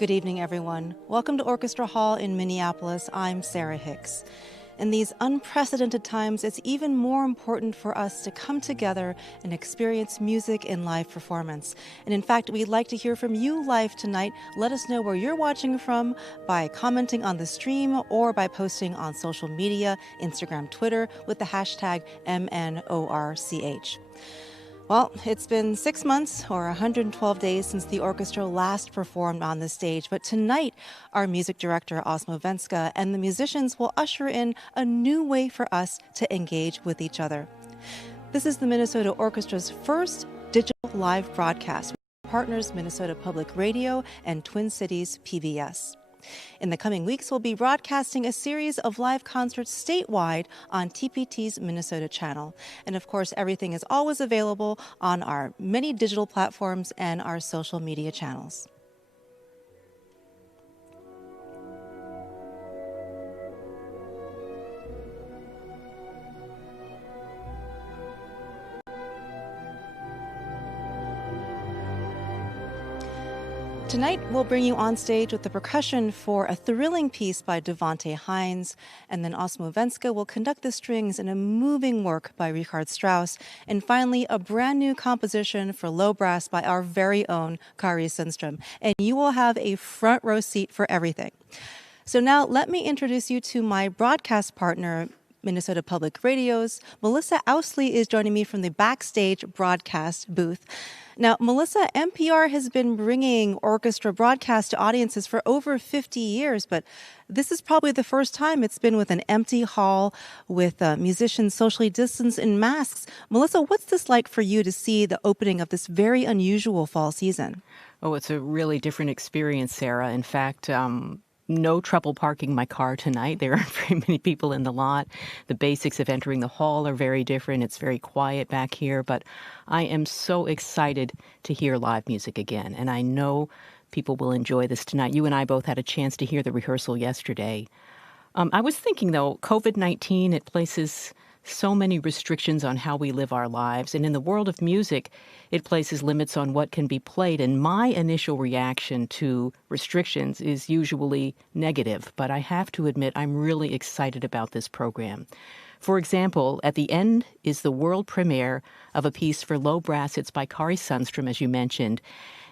Good evening, everyone. Welcome to Orchestra Hall in Minneapolis. I'm Sarah Hicks. In these unprecedented times, it's even more important for us to come together and experience music in live performance. And in fact, we'd like to hear from you live tonight. Let us know where you're watching from by commenting on the stream or by posting on social media, Instagram, Twitter, with the hashtag MNORCH. Well, it's been 6 months or 112 days since the orchestra last performed on the stage, but tonight our music director Osmo Venska and the musicians will usher in a new way for us to engage with each other. This is the Minnesota Orchestra's first digital live broadcast with partners Minnesota Public Radio and Twin Cities PBS. In the coming weeks, we'll be broadcasting a series of live concerts statewide on TPT's Minnesota channel. And of course, everything is always available on our many digital platforms and our social media channels. Tonight, we'll bring you on stage with the percussion for a thrilling piece by Devante Hines, and then Osmo Venska will conduct the strings in a moving work by Richard Strauss, and finally, a brand new composition for low brass by our very own Kari Sundström. And you will have a front row seat for everything. So now, let me introduce you to my broadcast partner, Minnesota Public Radio's Melissa Ousley is joining me from the backstage broadcast booth. Now, Melissa, NPR has been bringing orchestra broadcasts to audiences for over 50 years, but this is probably the first time it's been with an empty hall with musicians socially distanced in masks. Melissa, what's this like for you to see the opening of this very unusual fall season? Oh, it's a really different experience, Sarah. In fact, no trouble parking my car tonight. There aren't very many people in the lot. The basics of entering the hall are very different. It's very quiet back here, but I am so excited to hear live music again. And I know people will enjoy this tonight. You and I both had a chance to hear the rehearsal yesterday. I was thinking, though, COVID-19, it places so many restrictions on how we live our lives. And in the world of music, it places limits on what can be played. And my initial reaction to restrictions is usually negative. But I have to admit, I'm really excited about this program. For example, at the end is the world premiere of a piece for low brass. It's by Kari Sundström, as you mentioned.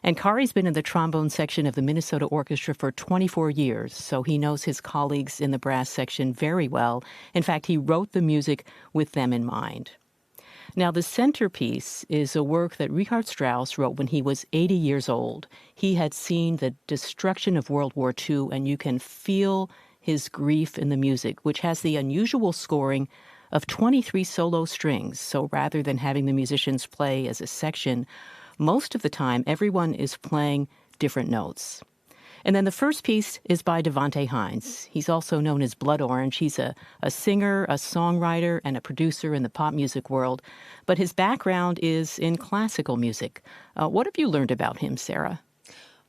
And Kari's been in the trombone section of the Minnesota Orchestra for 24 years, so he knows his colleagues in the brass section very well. In fact, he wrote the music with them in mind. Now, the centerpiece is a work that Richard Strauss wrote when he was 80 years old. He had seen the destruction of World War II, and you can feel his grief in the music, which has the unusual scoring of 23 solo strings. So rather than having the musicians play as a section, most of the time, everyone is playing different notes. And then the first piece is by Devante Hines. He's also known as Blood Orange. He's a singer, a songwriter, and a producer in the pop music world. But his background is in classical music. What have you learned about him, Sarah?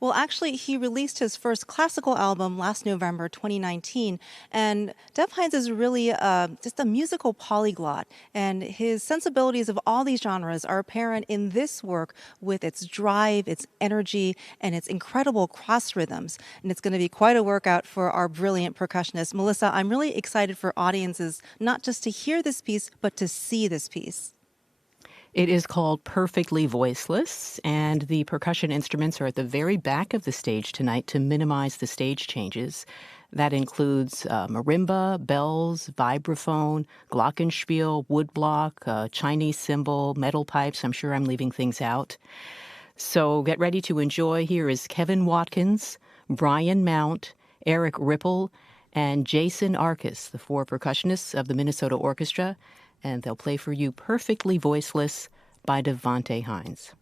Well, actually, he released his first classical album last November 2019, and Dev Hines is really just a musical polyglot, and his sensibilities of all these genres are apparent in this work with its drive, its energy, and its incredible cross rhythms. And it's going to be quite a workout for our brilliant percussionist. Melissa, I'm really excited for audiences not just to hear this piece, but to see this piece. It is called Perfectly Voiceless, and the percussion instruments are at the very back of the stage tonight to minimize the stage changes. That includes marimba, bells, vibraphone, glockenspiel, woodblock, Chinese cymbal, metal pipes. I'm sure I'm leaving things out. So get ready to enjoy. Here is Kevin Watkins, Brian Mount, Eric Ripple, and Jason Arcus, the four percussionists of the Minnesota Orchestra. And they'll play for you Perfectly Voiceless by Devante Hines.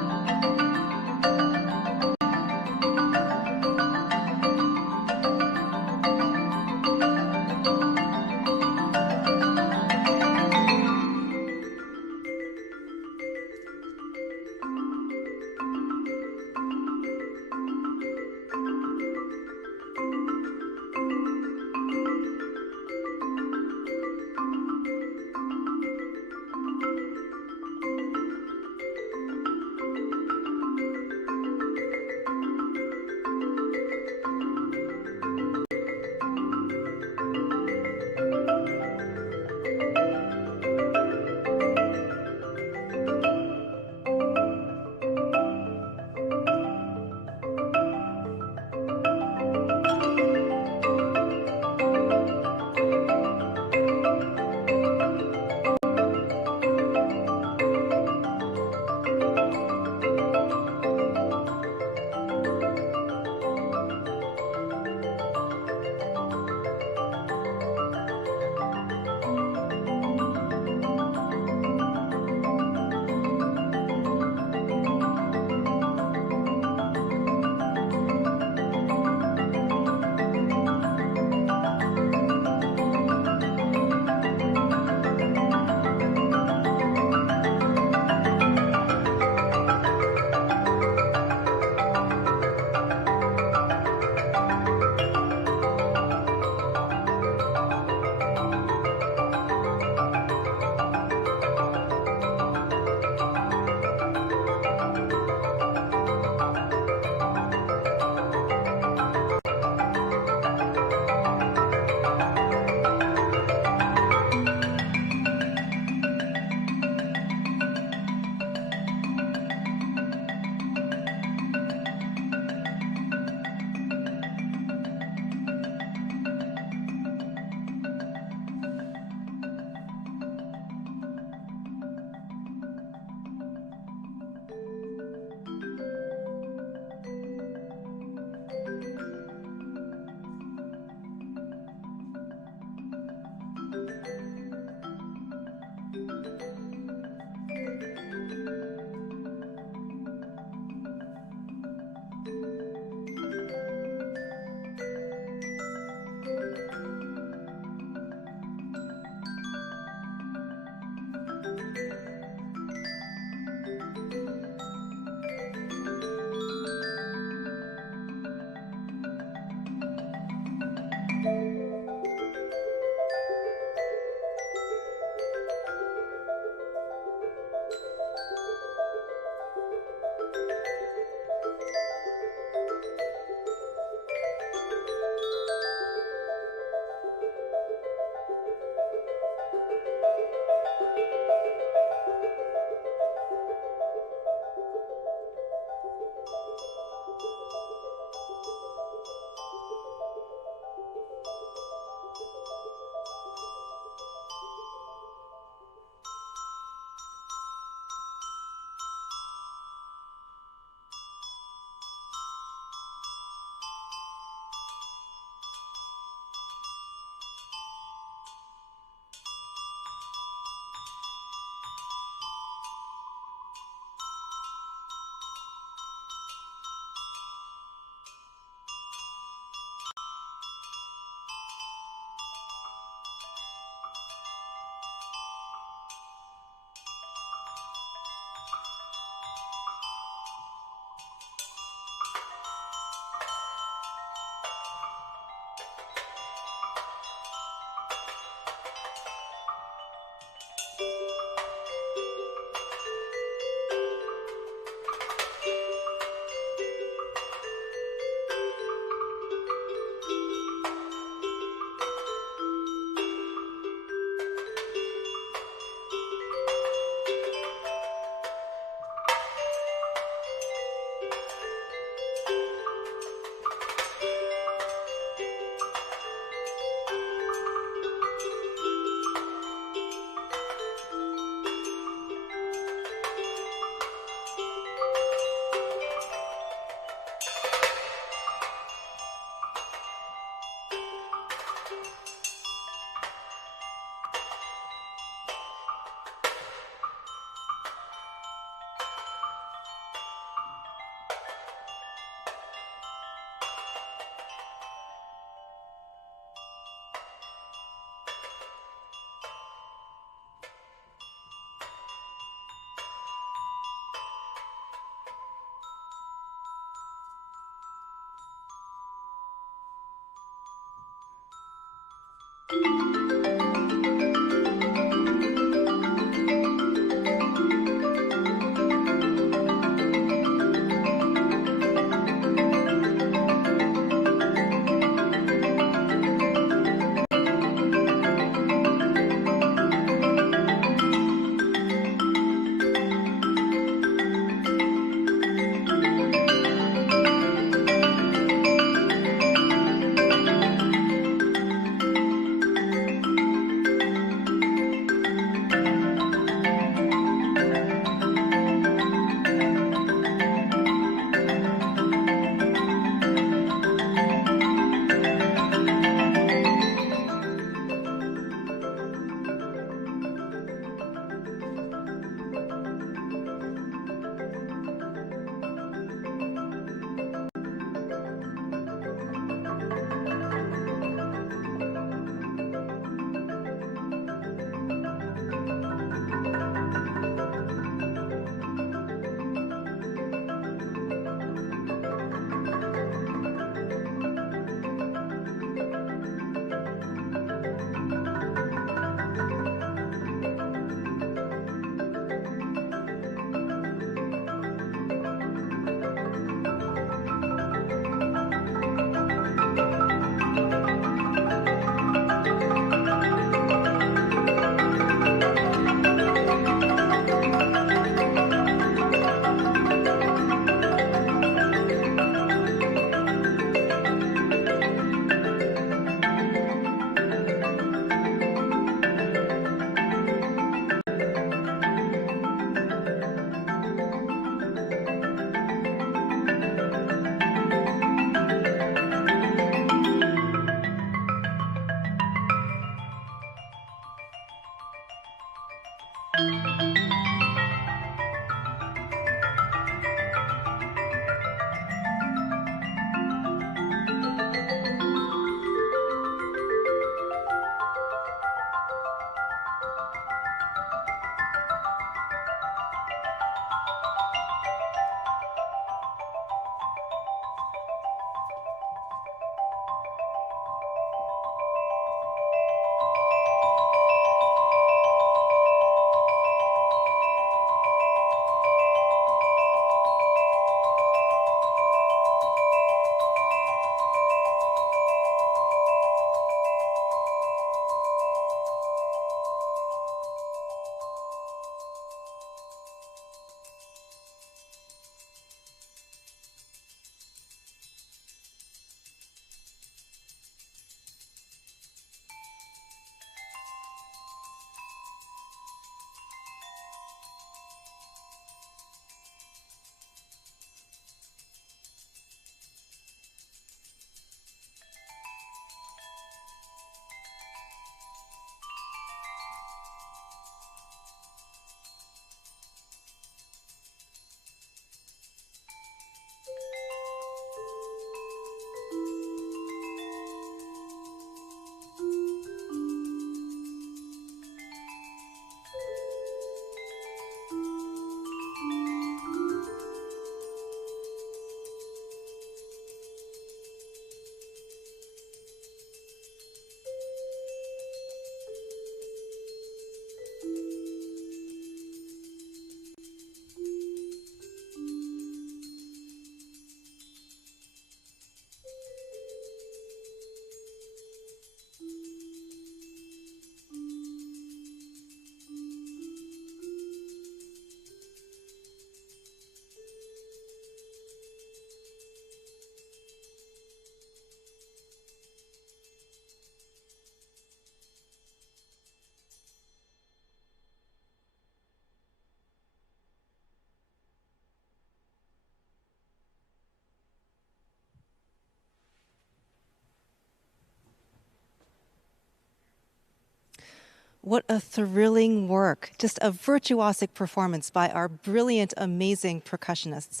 What a thrilling work. Just a virtuosic performance by our brilliant, amazing percussionists.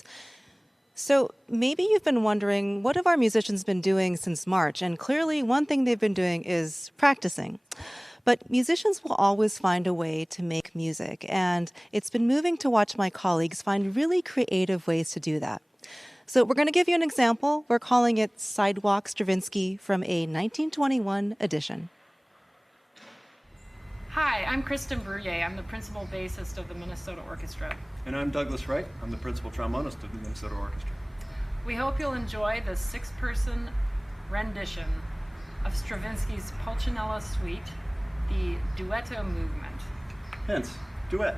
So maybe you've been wondering, what have our musicians been doing since March? And clearly, one thing they've been doing is practicing. But musicians will always find a way to make music, and it's been moving to watch my colleagues find really creative ways to do that. So we're going to give you an example. We're calling it Sidewalk Stravinsky from a 1921 edition. Hi, I'm Kristen Bruyere. I'm the principal bassist of the Minnesota Orchestra. And I'm Douglas Wright. I'm the principal trombonist of the Minnesota Orchestra. We hope you'll enjoy the six-person rendition of Stravinsky's Pulcinella Suite, the Duetto movement. Hence, duet.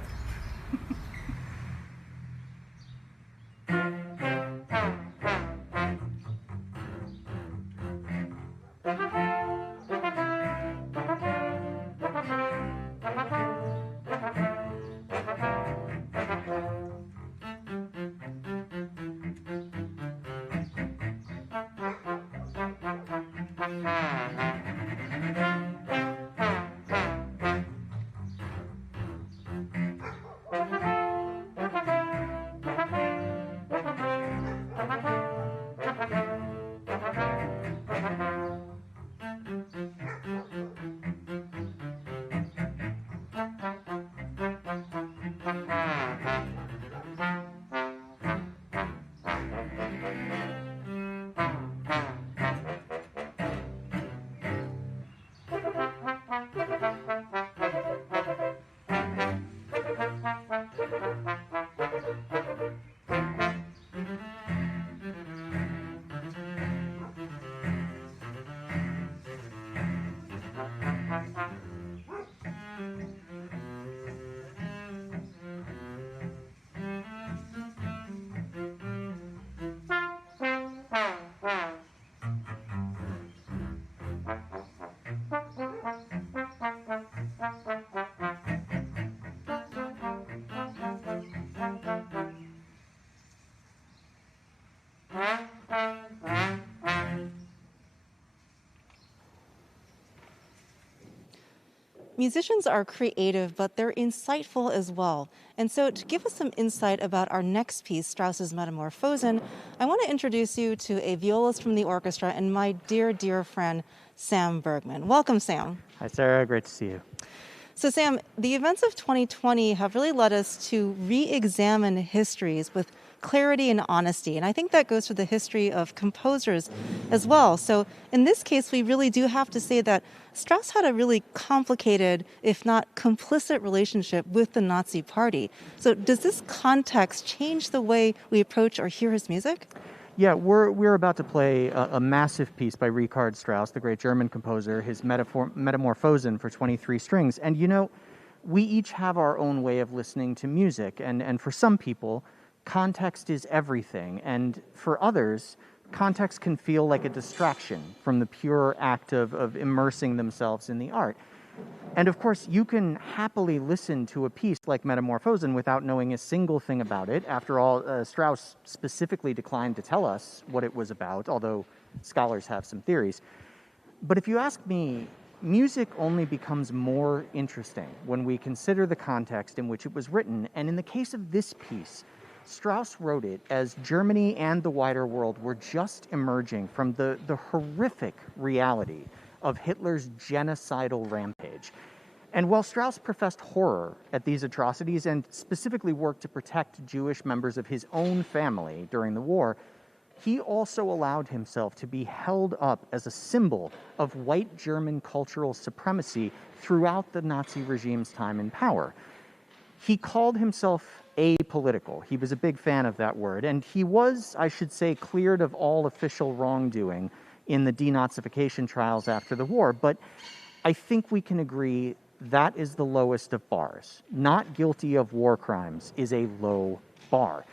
Musicians are creative, but they're insightful as well. And so to give us some insight about our next piece, Strauss's Metamorphosen, I want to introduce you to a violist from the orchestra and my dear, dear friend, Sam Bergman. Welcome, Sam. Hi, Sarah. Great to see you. So, Sam, the events of 2020 have really led us to re-examine histories with clarity and honesty. And I think that goes for the history of composers as well. So in this case, we really do have to say that Strauss had a really complicated, if not complicit, relationship with the Nazi Party. So does this context change the way we approach or hear his music? Yeah, we're about to play a massive piece by Richard Strauss, the great German composer, his Metamorphosen for 23 strings. And you know, we each have our own way of listening to music. And for some people, context is everything. And for others, context can feel like a distraction from the pure act of immersing themselves in the art. And of course, you can happily listen to a piece like Metamorphosen without knowing a single thing about it. After all, Strauss specifically declined to tell us what it was about, although scholars have some theories. But if you ask me, music only becomes more interesting when we consider the context in which it was written. And in the case of this piece, Strauss wrote it as Germany and the wider world were just emerging from the horrific reality of Hitler's genocidal rampage. And while Strauss professed horror at these atrocities and specifically worked to protect Jewish members of his own family during the war, he also allowed himself to be held up as a symbol of white German cultural supremacy throughout the Nazi regime's time in power. He called himself apolitical. He was a big fan of that word, and he was, I should say, cleared of all official wrongdoing in the denazification trials after the war. But I think we can agree that is the lowest of bars. Not guilty of war crimes is a low bar.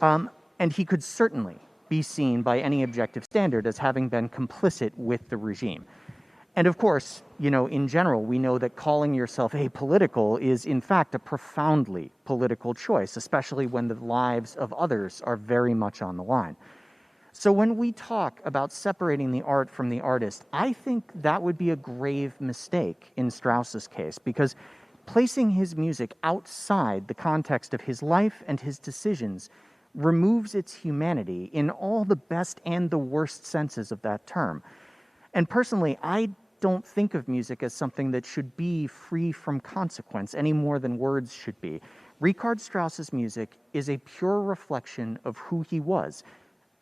And he could certainly be seen by any objective standard as having been complicit with the regime. And of course, you know, in general, we know that calling yourself apolitical is in fact a profoundly political choice, especially when the lives of others are very much on the line. So when we talk about separating the art from the artist, I think that would be a grave mistake in Strauss's case, because placing his music outside the context of his life and his decisions removes its humanity in all the best and the worst senses of that term. And personally, I don't think of music as something that should be free from consequence any more than words should be. Richard Strauss's music is a pure reflection of who he was.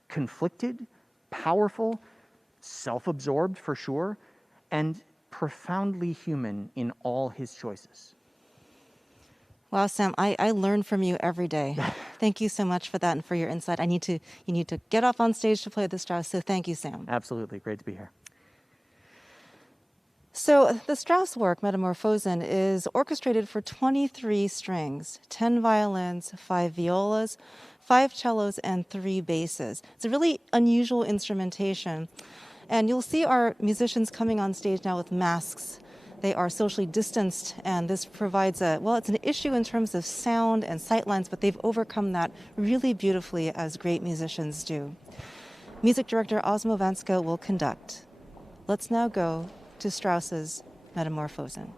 Conflicted, powerful, self-absorbed for sure, and profoundly human in all his choices. Wow, Sam, I learn from you every day. Thank you so much for that and for your insight. You need to get up on stage to play the Strauss, so thank you, Sam. Absolutely. Great to be here. So the Strauss work, Metamorphosen, is orchestrated for 23 strings, 10 violins, 5 violas, 5 cellos, and 3 basses. It's a really unusual instrumentation. And you'll see our musicians coming on stage now with masks. They are socially distanced, and this provides it's an issue in terms of sound and sightlines, but they've overcome that really beautifully, as great musicians do. Music director Osmo Vanska will conduct. Let's now go to Strauss's Metamorphosen.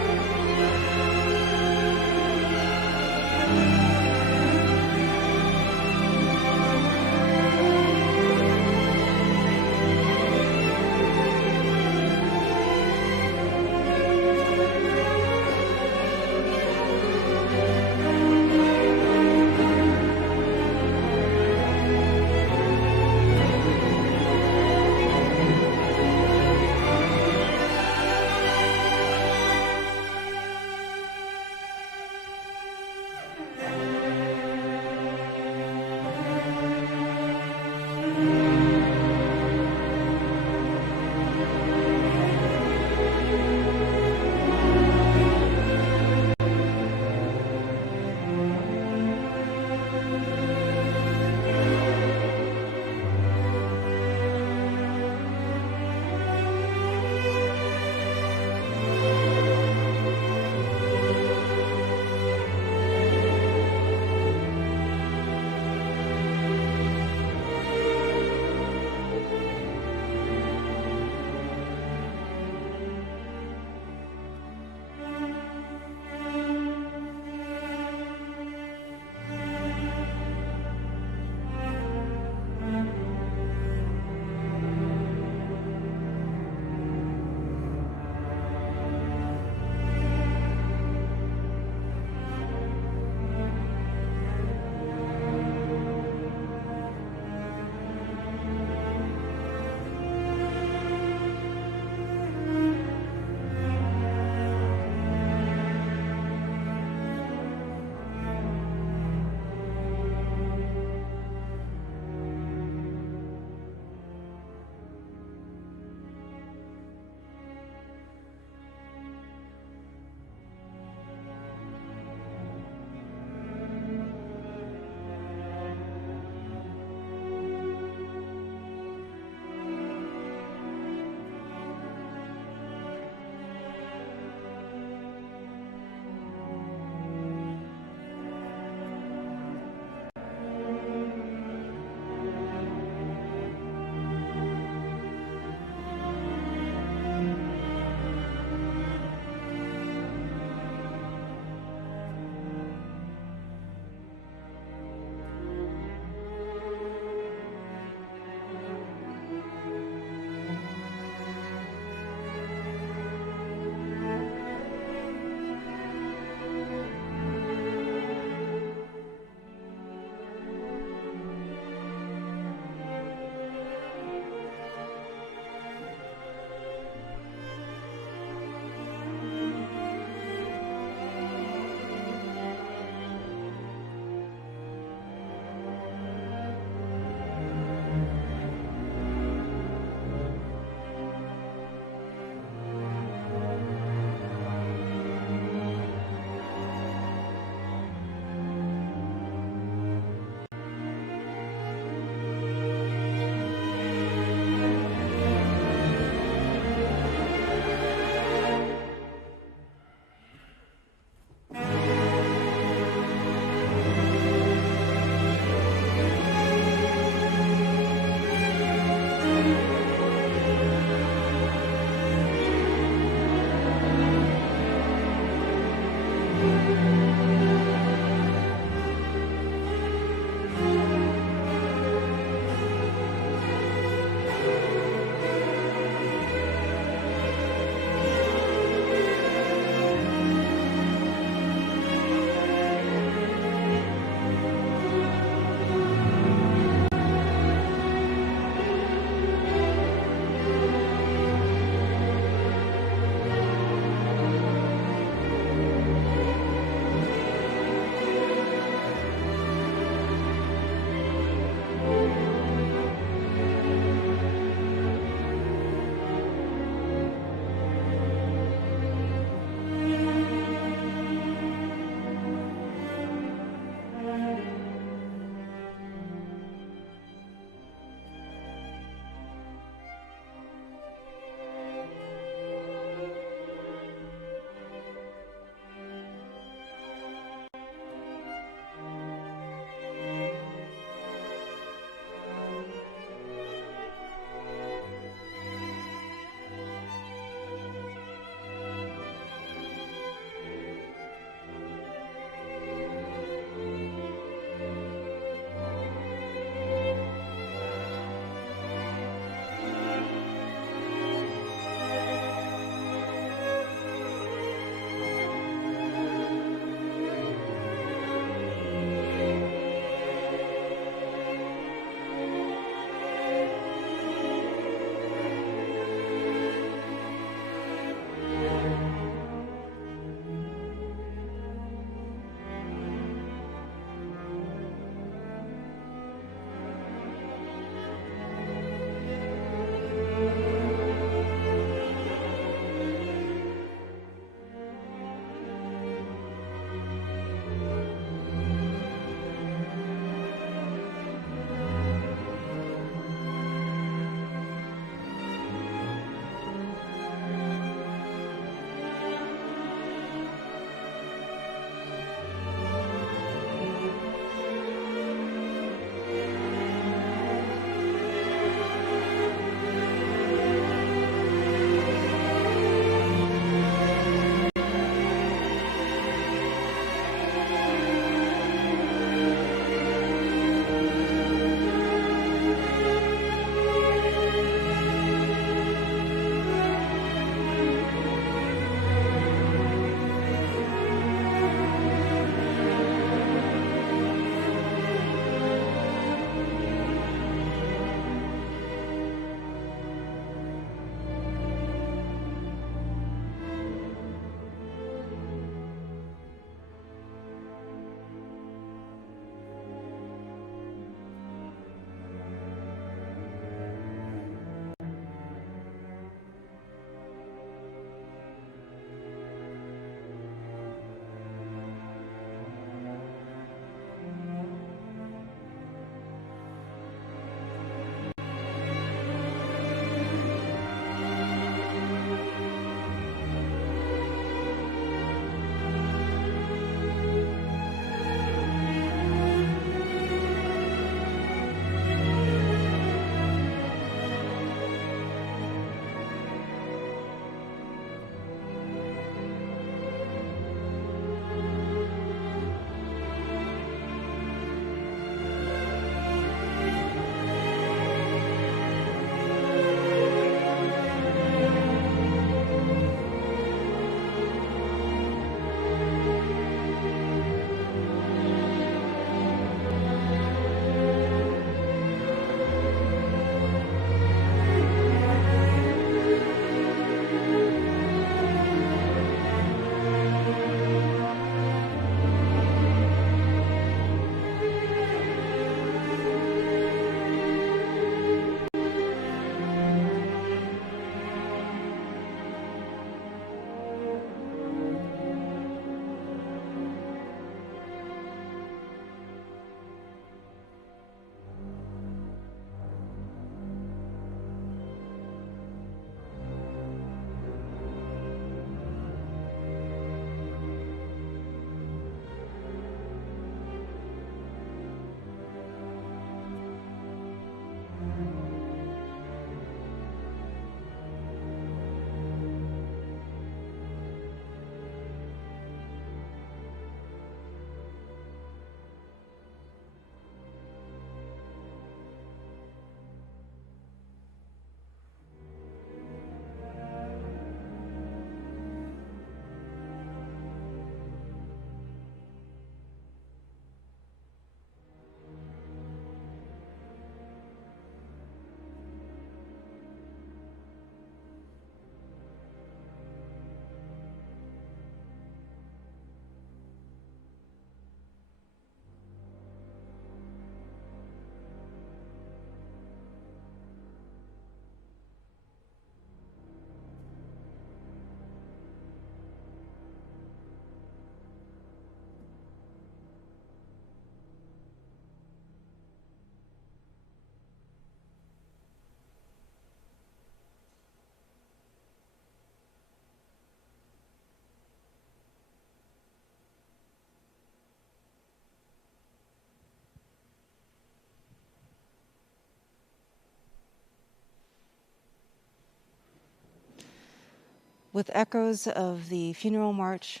With echoes of the funeral march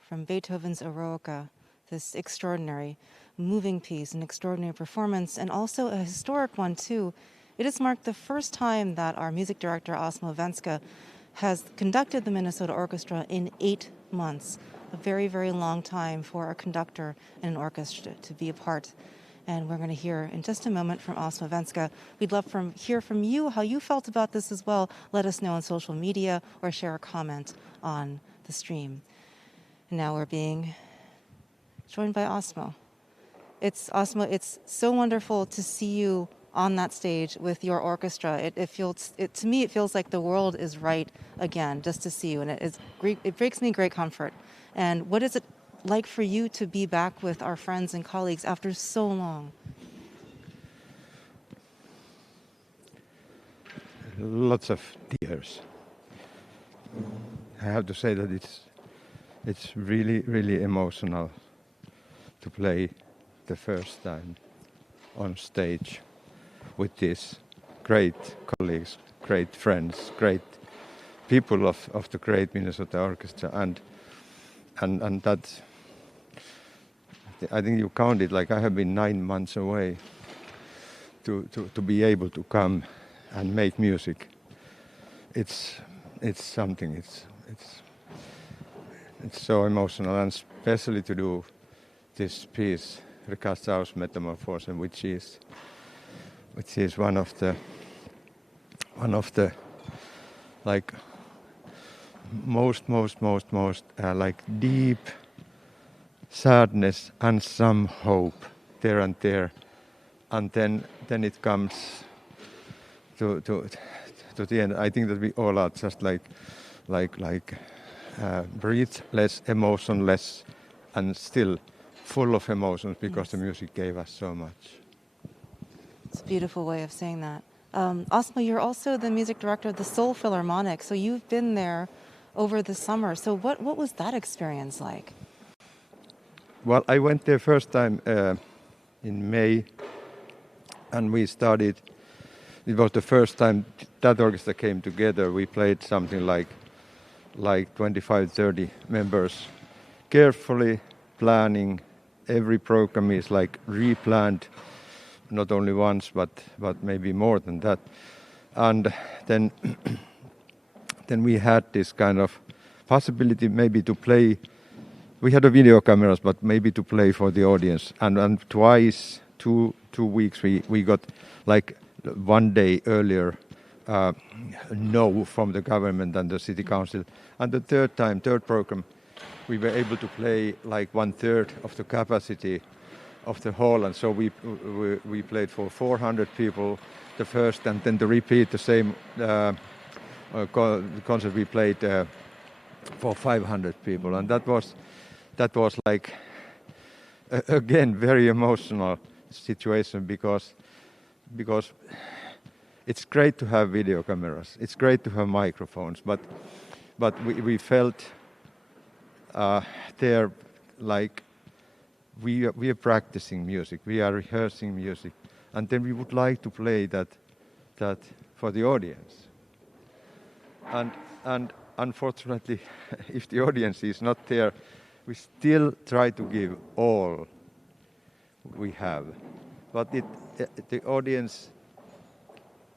from Beethoven's Eroica, this extraordinary, moving piece, an extraordinary performance, and also a historic one too. It has marked the first time that our music director, Osmo Venska, has conducted the Minnesota Orchestra in 8 months, a very, very long time for a conductor in an orchestra to be a part. And we're going to hear in just a moment from Osmo Venska. We'd love to hear from you how you felt about this as well. Let us know on social media or share a comment on the stream. And now we're being joined by Osmo. Osmo, it's so wonderful to see you on that stage with your orchestra. To me, it feels like the world is right again just to see you, and it breaks me great comfort. And what is it like for you to be back with our friends and colleagues after so long? Lots of tears. I have to say that it's really, really emotional to play the first time on stage with these great colleagues, great friends, great people of the great Minnesota Orchestra, and that I think you counted, like I have been 9 months away to be able to come and make music. It's something. It's so emotional, and especially to do this piece, Richard Strauss' Metamorphosen, which is one of the like most like deep sadness and some hope there, and then it comes to the end. I think that we all are just like breathless, emotionless, and still full of emotions because the music gave us so much. It's a beautiful way of saying that. Osmo, you're also the music director of the Seoul Philharmonic, so you've been there over the summer. So what was that experience like? Well, I went there first time in May, and we started. It was the first time that orchestra came together. We played something like 25, 30 members, carefully planning. Every program is like replanned, not only once, but maybe more than that. And then we had this kind of possibility maybe to play. We had a video cameras, but maybe to play for the audience. And twice, 2 weeks, we got like 1 day earlier no from the government and the city council. And the third program, we were able to play like 1/3 of the capacity of the hall, and so we played for 400 people the first, and then to repeat the same concert we played for 500 people, and that was like again very emotional situation because it's great to have video cameras, it's great to have microphones, but we felt there like we are practicing music, we are rehearsing music, and then we would like to play that for the audience. And unfortunately, if the audience is not there, we still try to give all we have. But the audience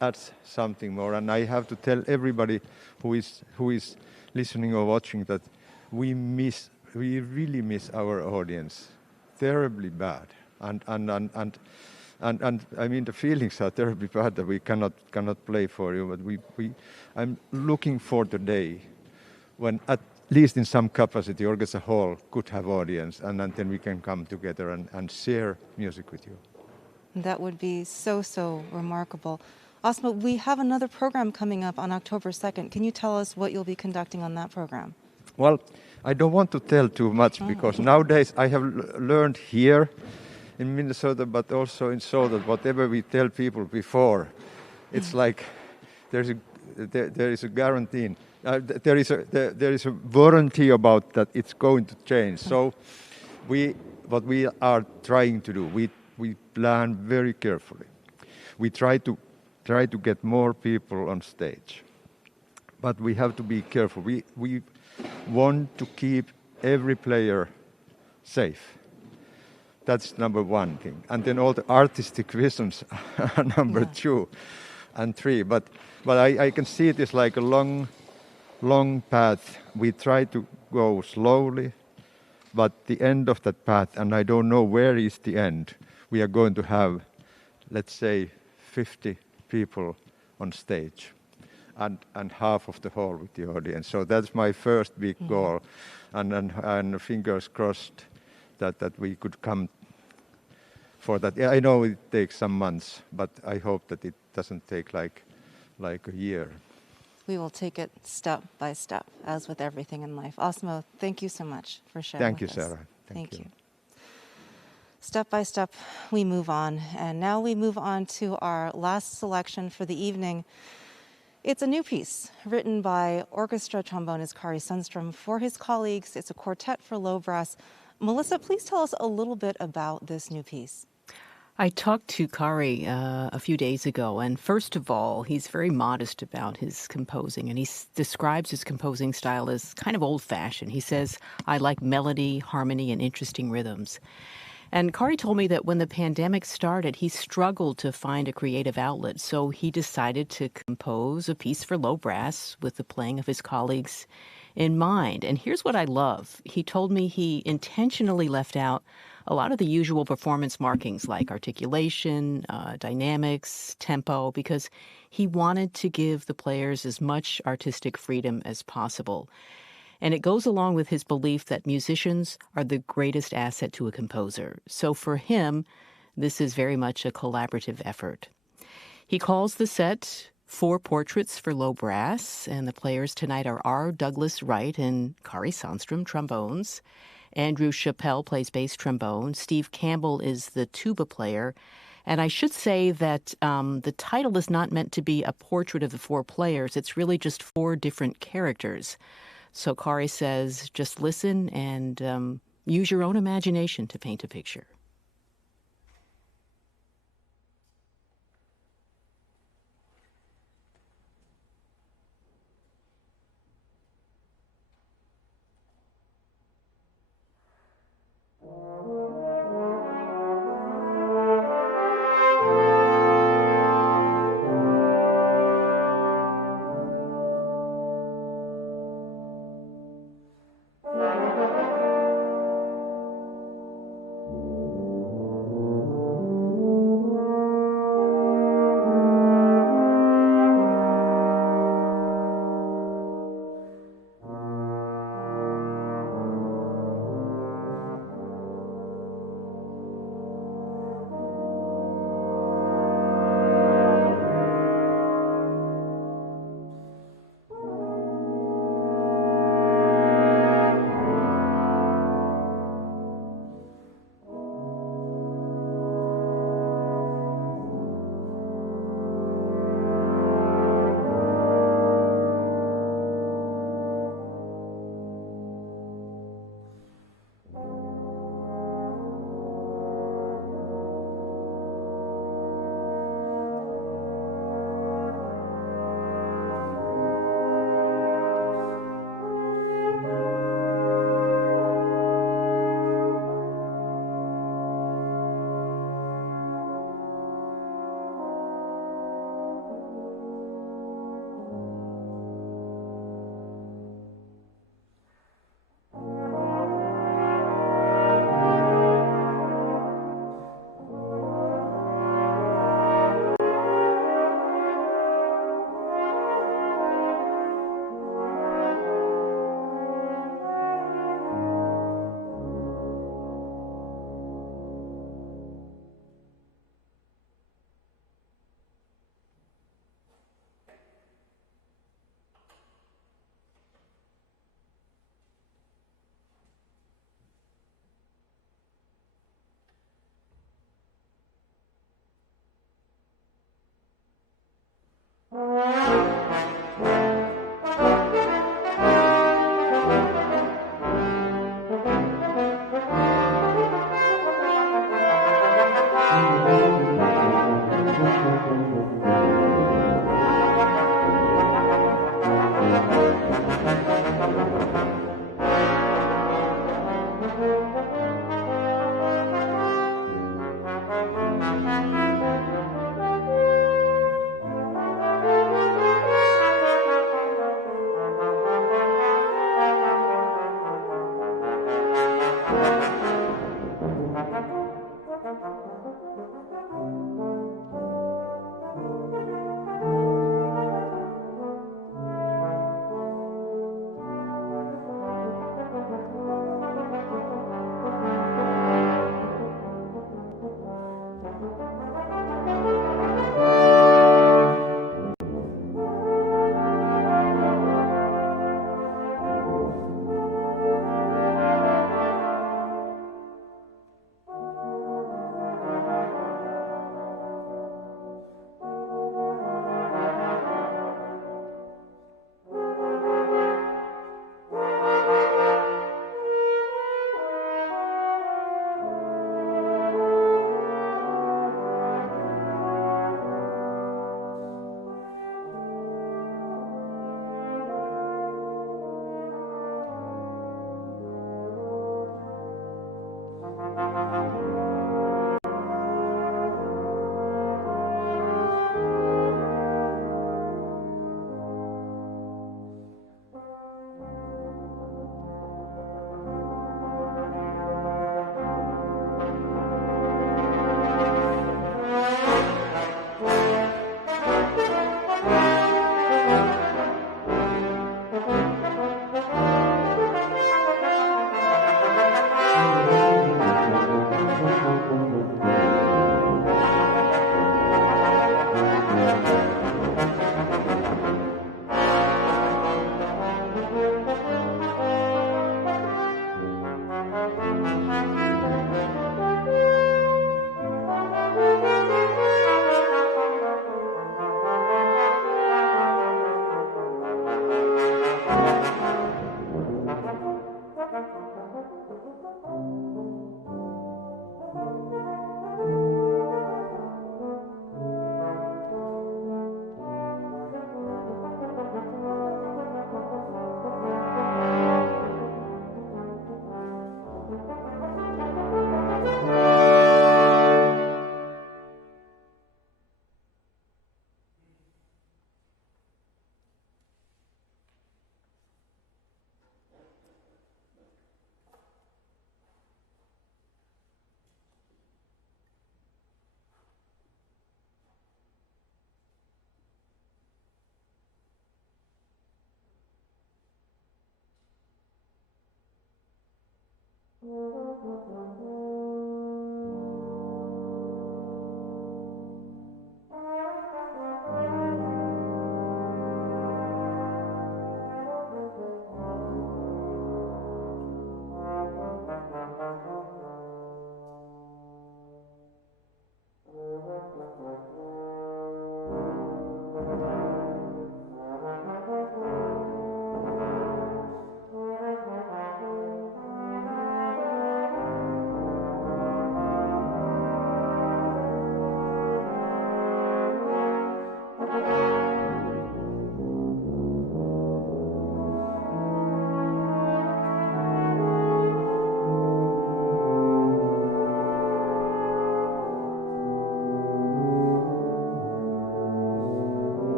adds something more, and I have to tell everybody who is listening or watching that we really miss our audience terribly bad, and I mean the feelings are terribly bad that we cannot play for you, but I'm looking for the day when at least in some capacity orchestra hall could have audience, and then we can come together and share music with you. That would be so remarkable. Osmo, we have another program coming up on October 2nd. Can you tell us what you'll be conducting on that program? Well, I don't want to tell too much because nowadays I have learned here in Minnesota, but also in Seoul, that whatever we tell people before, it's like there is a guarantee. There is a warranty about that it's going to change. So what we are trying to do, we plan very carefully. We try to get more people on stage. but we have to be careful. We want to keep every player safe. That's number one thing. And then all the artistic visions are number two and three. But I can see it as like a long path. We try to go slowly, but the end of that path, and I don't know where is the end, we are going to have, let's say, 50 people on stage and half of the hall with the audience. So that's my first big goal. And fingers crossed that we could come for that. Yeah, I know it takes some months, but I hope that it doesn't take like a year. We will take it step by step, as with everything in life. Osmo, thank you so much for sharing Thank you, with us. Sarah. Thank you. Step by step, we move on. And now we move on to our last selection for the evening. It's a new piece written by orchestra trombonist Kari Sundström for his colleagues. It's a quartet for low brass. Melissa, please tell us a little bit about this new piece. I talked to Kari a few days ago, and first of all, he's very modest about his composing, and he describes his composing style as kind of old-fashioned. He says, I like melody, harmony, and interesting rhythms. And Kari told me that when the pandemic started, he struggled to find a creative outlet, so he decided to compose a piece for low brass with the playing of his colleagues in mind. And here's what I love. He told me he intentionally left out a lot of the usual performance markings like articulation, dynamics, tempo, because he wanted to give the players as much artistic freedom as possible. And it goes along with his belief that musicians are the greatest asset to a composer. So for him, this is very much a collaborative effort. He calls the set Four Portraits for Low Brass, and the players tonight are R. Douglas Wright and Kari Sundström, trombones. Andrew Chappell plays bass trombone. Steve Campbell is the tuba player. And I should say that the title is not meant to be a portrait of the four players. It's really just four different characters. So Kari says, just listen and use your own imagination to paint a picture.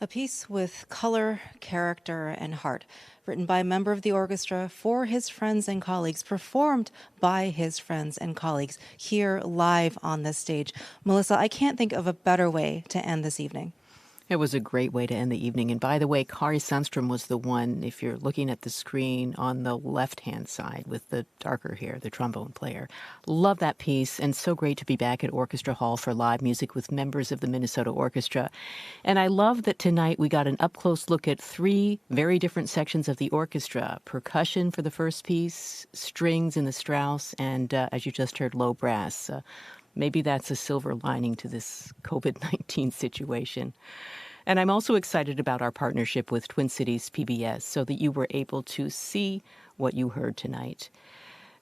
A piece with color, character, and heart, written by a member of the orchestra for his friends and colleagues, performed by his friends and colleagues here live on this stage. Melissa, I can't think of a better way to end this evening. It was a great way to end the evening. And by the way, Kari Sundstrom was the one, if you're looking at the screen on the left-hand side with the darker hair, the trombone player. Love that piece, and so great to be back at Orchestra Hall for live music with members of the Minnesota Orchestra. And I love that tonight we got an up-close look at three very different sections of the orchestra. Percussion for the first piece, strings in the Strauss, and as you just heard, low brass. Maybe that's a silver lining to this COVID-19 situation. And I'm also excited about our partnership with Twin Cities PBS so that you were able to see what you heard tonight.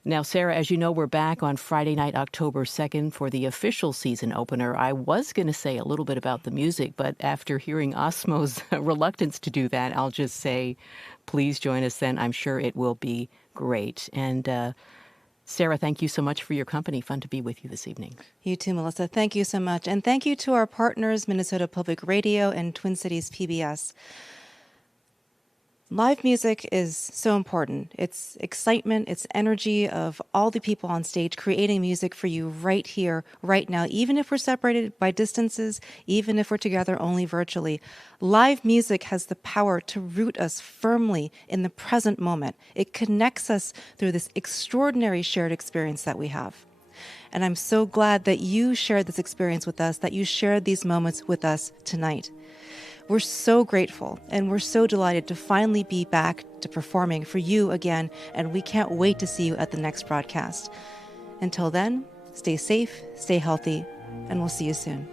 Now, Sarah, as you know, we're back on Friday night, October 2nd for the official season opener. I was going to say a little bit about the music, but after hearing Osmo's reluctance to do that, I'll just say, please join us then. I'm sure it will be great. And Sarah, thank you so much for your company. Fun to be with you this evening. You too, Melissa. Thank you so much. And thank you to our partners, Minnesota Public Radio and Twin Cities PBS. Live music is so important. It's excitement, it's energy of all the people on stage creating music for you right here, right now, even if we're separated by distances, even if we're together only virtually. Live music has the power to root us firmly in the present moment. It connects us through this extraordinary shared experience that we have. And I'm so glad that you shared this experience with us, that you shared these moments with us tonight. We're so grateful and we're so delighted to finally be back to performing for you again, and we can't wait to see you at the next broadcast. Until then, stay safe, stay healthy, and we'll see you soon.